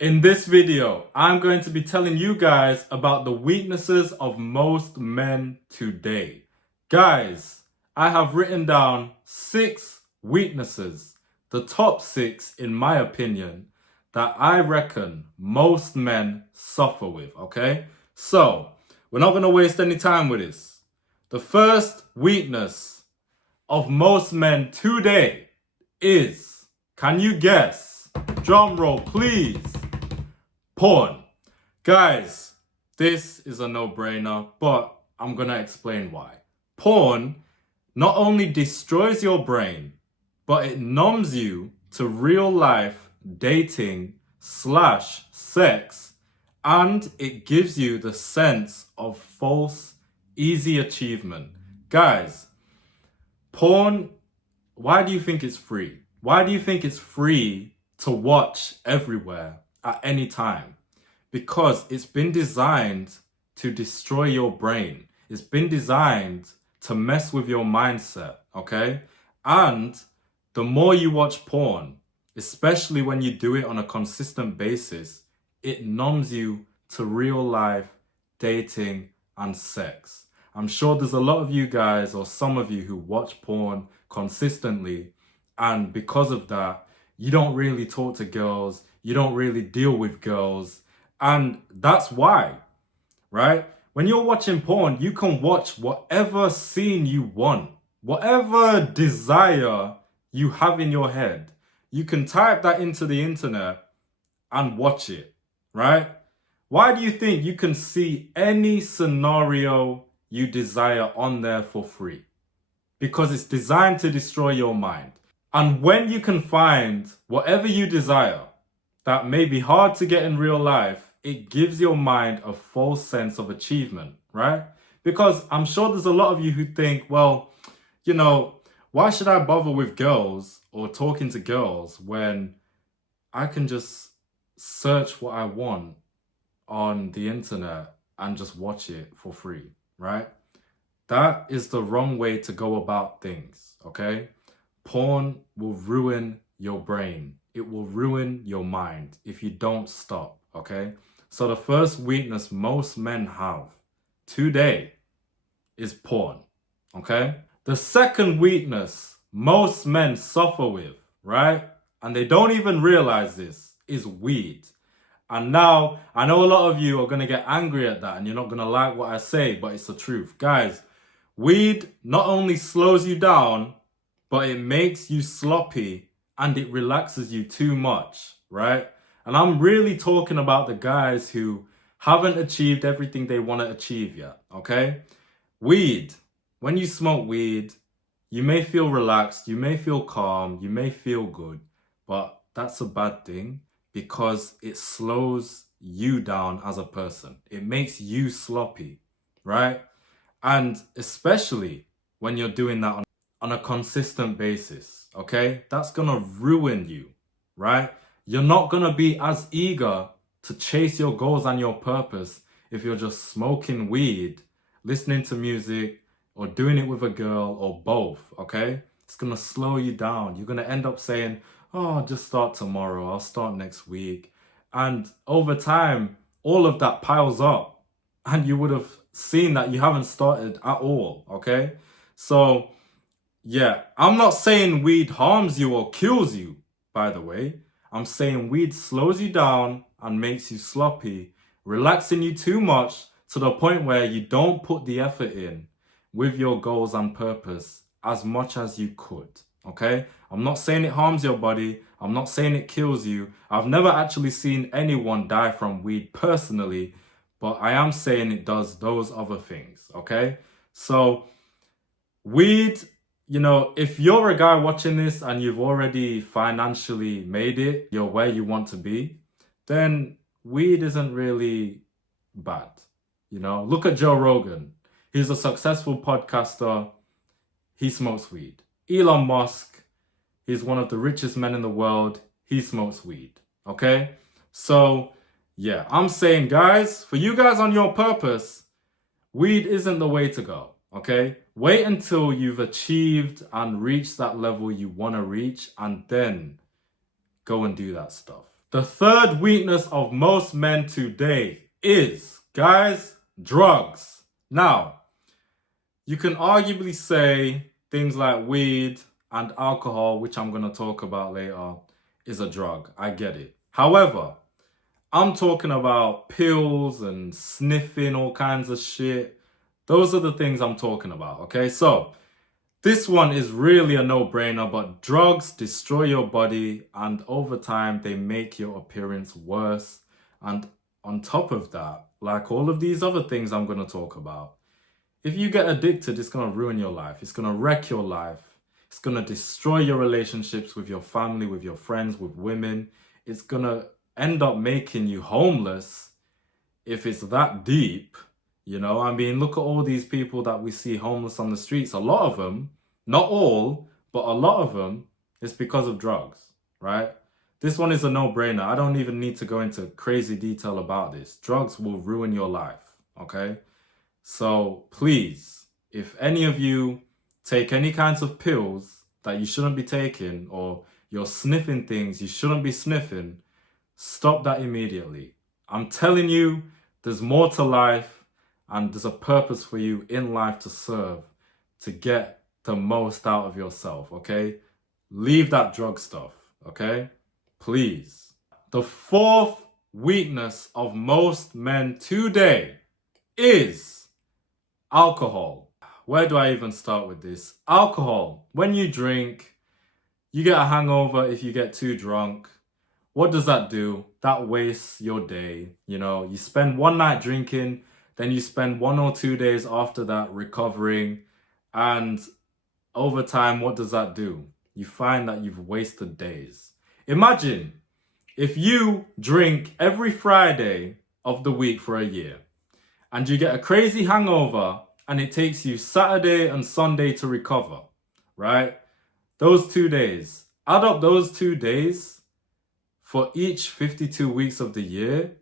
In this video, I'm going to be telling you guys about the weaknesses of most men today. Guys, I have written down 6 weaknesses, the top 6 in my opinion, that I reckon most men suffer with, okay? So, we're not going to waste any time with this. The first weakness of most men today is, can you guess? Drum roll, please. Porn. Guys, this is a no-brainer, but I'm gonna explain why. Porn not only destroys your brain, but it numbs you to real life dating / sex, and it gives you the sense of false, easy achievement. Guys, porn, why do you think it's free? Why do you think it's free to watch everywhere at any time? Because it's been designed to destroy your brain. It's been designed to mess with your mindset, okay? And the more you watch porn, especially when you do it on a consistent basis, it numbs you to real life dating and sex. I'm sure there's a lot of you guys or some of you who watch porn consistently, and because of that, you don't really talk to girls, you don't really deal with girls, and that's why, right? When you're watching porn, you can watch whatever scene you want, whatever desire you have in your head. You can type that into the internet and watch it, right? Why do you think you can see any scenario you desire on there for free? Because it's designed to destroy your mind. And when you can find whatever you desire that may be hard to get in real life, it gives your mind a false sense of achievement, right? Because I'm sure there's a lot of you who think, well, you know, why should I bother with girls or talking to girls when I can just search what I want on the internet and just watch it for free, right? That is the wrong way to go about things, okay? Porn will ruin your brain. It will ruin your mind if you don't stop, okay? So the first weakness most men have today is porn, okay? The second weakness most men suffer with, right? And they don't even realize this, is weed. And now, I know a lot of you are going to get angry at that and you're not going to like what I say, but it's the truth. Guys, weed not only slows you down, but it makes you sloppy and it relaxes you too much, right? And I'm really talking about the guys who haven't achieved everything they want to achieve yet, okay? Weed. When you smoke weed, you may feel relaxed, you may feel calm, you may feel good, but that's a bad thing because it slows you down as a person. It makes you sloppy, right? And especially when you're doing that on a consistent basis, okay? That's gonna ruin you, right? You're not gonna be as eager to chase your goals and your purpose if you're just smoking weed, listening to music, or doing it with a girl, or both, okay? It's gonna slow you down. You're gonna end up saying, oh, I'll just start tomorrow, I'll start next week. And over time, all of that piles up and you would have seen that you haven't started at all, okay? So, yeah, I'm not saying weed harms you or kills you, by the way. I'm saying weed slows you down and makes you sloppy, relaxing you too much to the point where you don't put the effort in with your goals and purpose as much as you could, okay? I'm not saying it harms your body. I'm not saying it kills you. I've never actually seen anyone die from weed personally, but I am saying it does those other things, okay? So, weed, you know, if you're a guy watching this and you've already financially made it, you're where you want to be, then weed isn't really bad. You know, look at Joe Rogan. He's a successful podcaster. He smokes weed. Elon Musk, he's one of the richest men in the world. He smokes weed. Okay? So, yeah, I'm saying, guys, for you guys on your purpose, weed isn't the way to go. Okay? Wait until you've achieved and reached that level you want to reach, and then go and do that stuff. The third weakness of most men today is, guys, drugs. Now, you can arguably say things like weed and alcohol, which I'm going to talk about later, is a drug. I get it. However, I'm talking about pills and sniffing all kinds of shit. Those are the things I'm talking about, okay? So, this one is really a no-brainer, but drugs destroy your body and over time they make your appearance worse. And on top of that, like all of these other things I'm going to talk about, if you get addicted, it's going to ruin your life. It's going to wreck your life. It's going to destroy your relationships with your family, with your friends, with women. It's going to end up making you homeless if it's that deep. You know, I mean, look at all these people that we see homeless on the streets. A lot of them, not all, but a lot of them, is because of drugs, right? This one is a no-brainer. I don't even need to go into crazy detail about this. Drugs will ruin your life, okay? So please, if any of you take any kinds of pills that you shouldn't be taking, or you're sniffing things you shouldn't be sniffing, stop that immediately. I'm telling you, there's more to life. And there's a purpose for you in life to serve, to get the most out of yourself, okay? Leave that drug stuff, okay? Please. The fourth weakness of most men today is alcohol. Where do I even start with this? Alcohol. When you drink, you get a hangover if you get too drunk. What does that do? That wastes your day. You know, you spend one night drinking, then you spend 1 or 2 days after that recovering. And over time, what does that do? You find that you've wasted days. Imagine if you drink every Friday of the week for a year and you get a crazy hangover and it takes you Saturday and Sunday to recover, right? Those 2 days. Add up those 2 days for each 52 weeks of the year.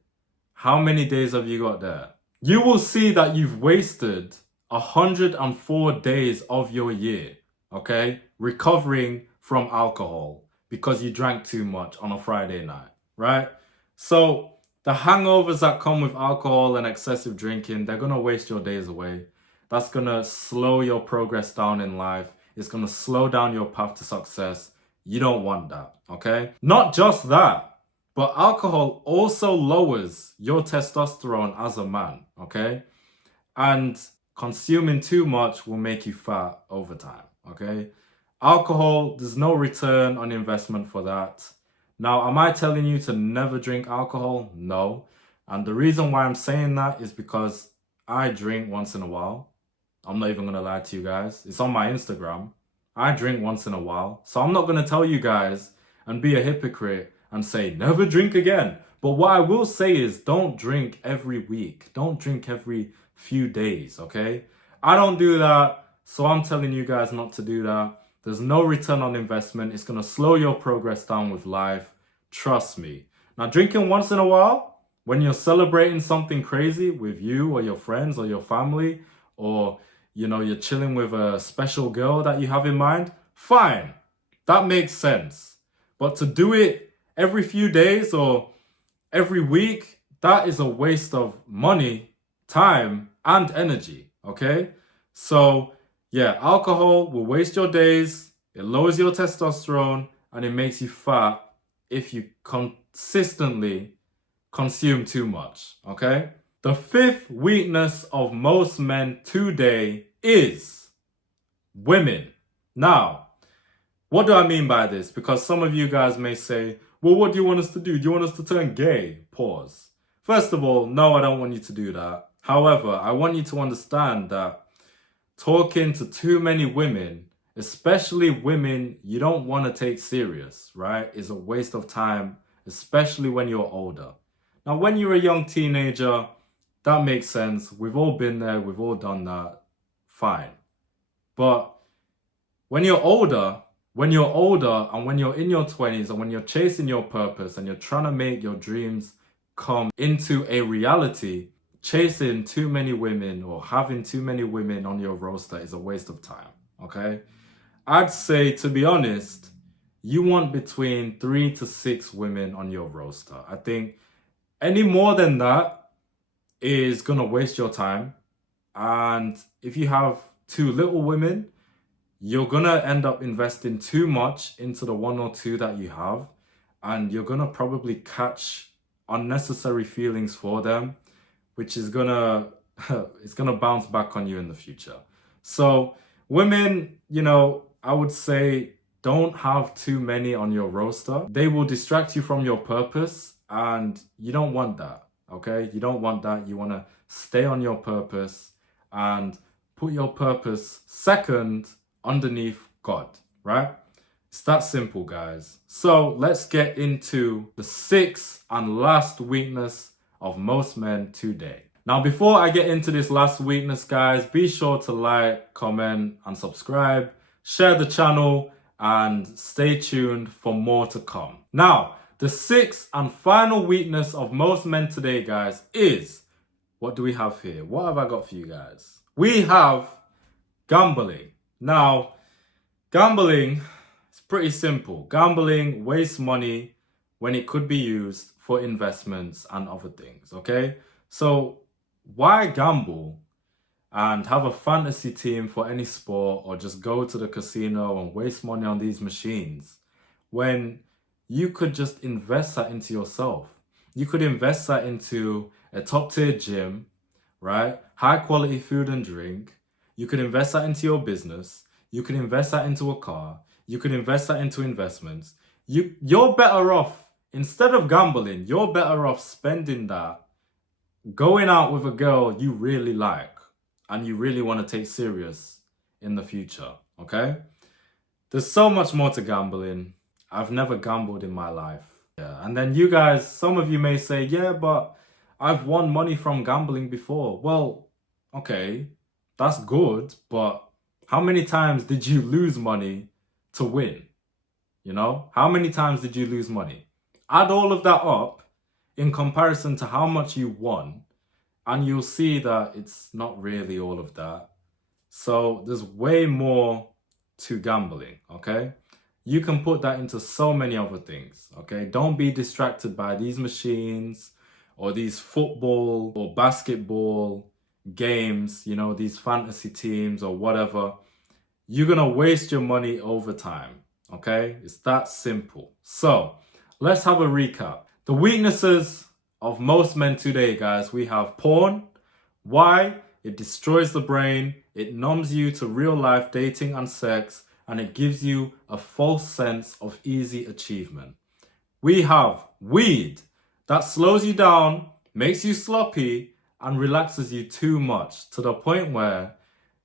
How many days have you got there? You will see that you've wasted 104 days of your year, okay? Recovering from alcohol because you drank too much on a Friday night, right? So the hangovers that come with alcohol and excessive drinking, they're going to waste your days away. That's going to slow your progress down in life. It's going to slow down your path to success. You don't want that, okay? Not just that, but alcohol also lowers your testosterone as a man, okay? And consuming too much will make you fat over time, okay? Alcohol, there's no return on investment for that. Now, am I telling you to never drink alcohol? No. And the reason why I'm saying that is because I drink once in a while. I'm not even going to lie to you guys. It's on my Instagram. I drink once in a while. So I'm not going to tell you guys and be a hypocrite and say, never drink again. But what I will say is don't drink every week. Don't drink every few days, okay? I don't do that, so I'm telling you guys not to do that. There's no return on investment. It's going to slow your progress down with life. Trust me. Now, drinking once in a while, when you're celebrating something crazy with you or your friends or your family, or, you know, you're chilling with a special girl that you have in mind, fine. That makes sense. But to do it every few days or every week, that is a waste of money, time, and energy, okay? So, yeah, alcohol will waste your days, it lowers your testosterone, and it makes you fat if you consistently consume too much, okay? The fifth weakness of most men today is women. Now, what do I mean by this? Because some of you guys may say, well, what do you want us to do? Do you want us to turn gay? Pause. First of all, no, I don't want you to do that. However, I want you to understand that talking to too many women, especially women you don't want to take serious, right, is a waste of time, especially when you're older. Now, when you're a young teenager, that makes sense. We've all been there. We've all done that. Fine. But when you're older and when you're in your 20s and when you're chasing your purpose and you're trying to make your dreams come into a reality, chasing too many women or having too many women on your roster is a waste of time, okay? I'd say, to be honest, you want between 3 to 6 women on your roster. I think any more than that is gonna waste your time. And if you have too little women, you're gonna end up investing too much into the one or two that you have, and you're gonna probably catch unnecessary feelings for them, which is gonna it's gonna bounce back on you in the future. So women, I would say don't have too many on your roster. They will distract you from your purpose, and you don't want that. Okay, you don't want that. You want to stay on your purpose and put your purpose second underneath God, right? It's that simple, guys. So let's get into the sixth and last weakness of most men today. Now, before I get into this last weakness, guys, be sure to like, comment, and subscribe, share the channel, and stay tuned for more to come. Now, the sixth and final weakness of most men today, guys, is, what do we have here? What have I got for you guys? We have gambling. Now, gambling is pretty simple. Gambling wastes money when it could be used for investments and other things, okay? So why gamble and have a fantasy team for any sport, or just go to the casino and waste money on these machines when you could just invest that into yourself? You could invest that into a top tier gym, right? High quality food and drink. You could invest that into your business. You could invest that into a car. You could invest that into investments. You're better off, instead of gambling, you're better off spending that going out with a girl you really like and you really want to take serious in the future, okay? There's so much more to gambling. I've never gambled in my life. Yeah. And then you guys, some of you may say, yeah, but I've won money from gambling before. Well, okay, that's good, but how many times did you lose money to win? How many times did you lose money? Add all of that up in comparison to how much you won, and you'll see that it's not really all of that. So there's way more to gambling, okay? You can put that into so many other things, okay? Don't be distracted by these machines or these football or basketball games, these fantasy teams or whatever. You're gonna waste your money over time, okay? It's that simple. So let's have a recap. The weaknesses of most men today, guys, we have porn. Why? It destroys the brain, it numbs you to real life dating and sex, and it gives you a false sense of easy achievement. We have weed. That slows you down, makes you sloppy, and relaxes you too much, to the point where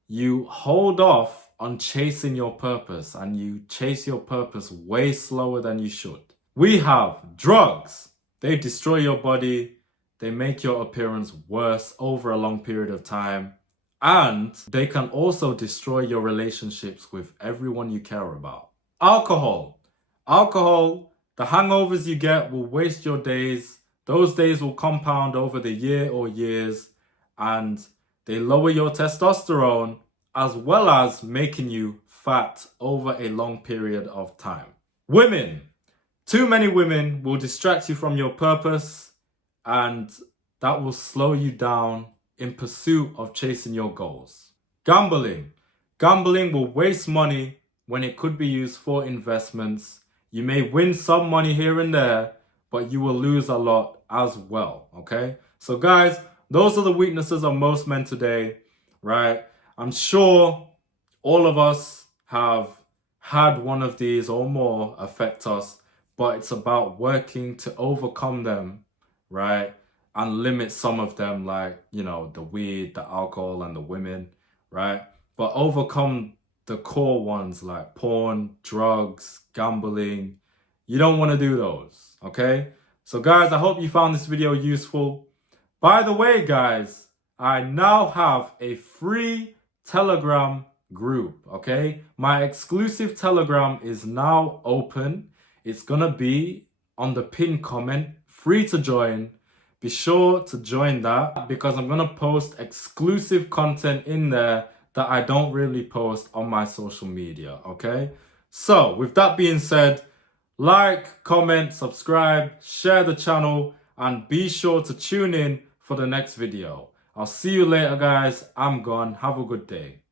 you hold off on chasing your purpose, and you chase your purpose way slower than you should. We have drugs. They destroy your body. They make your appearance worse over a long period of time. And they can also destroy your relationships with everyone you care about. Alcohol. Alcohol, the hangovers you get will waste your days. Those days will compound over the year or years, and they lower your testosterone, as well as making you fat over a long period of time. Women. Too many women will distract you from your purpose, and that will slow you down in pursuit of chasing your goals. Gambling. Gambling will waste money when it could be used for investments. You may win some money here and there, but you will lose a lot as well, okay? So guys, those are the weaknesses of most men today, right? I'm sure all of us have had one of these or more affect us, but it's about working to overcome them, right? And limit some of them, like, the weed, the alcohol, and the women, right? But overcome the core ones like porn, drugs, gambling. You don't want to do those, okay? So guys, I hope you found this video useful. By the way, guys, I now have a free Telegram group, okay? My exclusive Telegram is now open. It's gonna be on the pinned comment, free to join. Be sure to join that, because I'm gonna post exclusive content in there that I don't really post on my social media, okay? So, with that being said, like, comment, subscribe, share the channel, and be sure to tune in for the next video. I'll see you later, guys. I'm gone. Have a good day.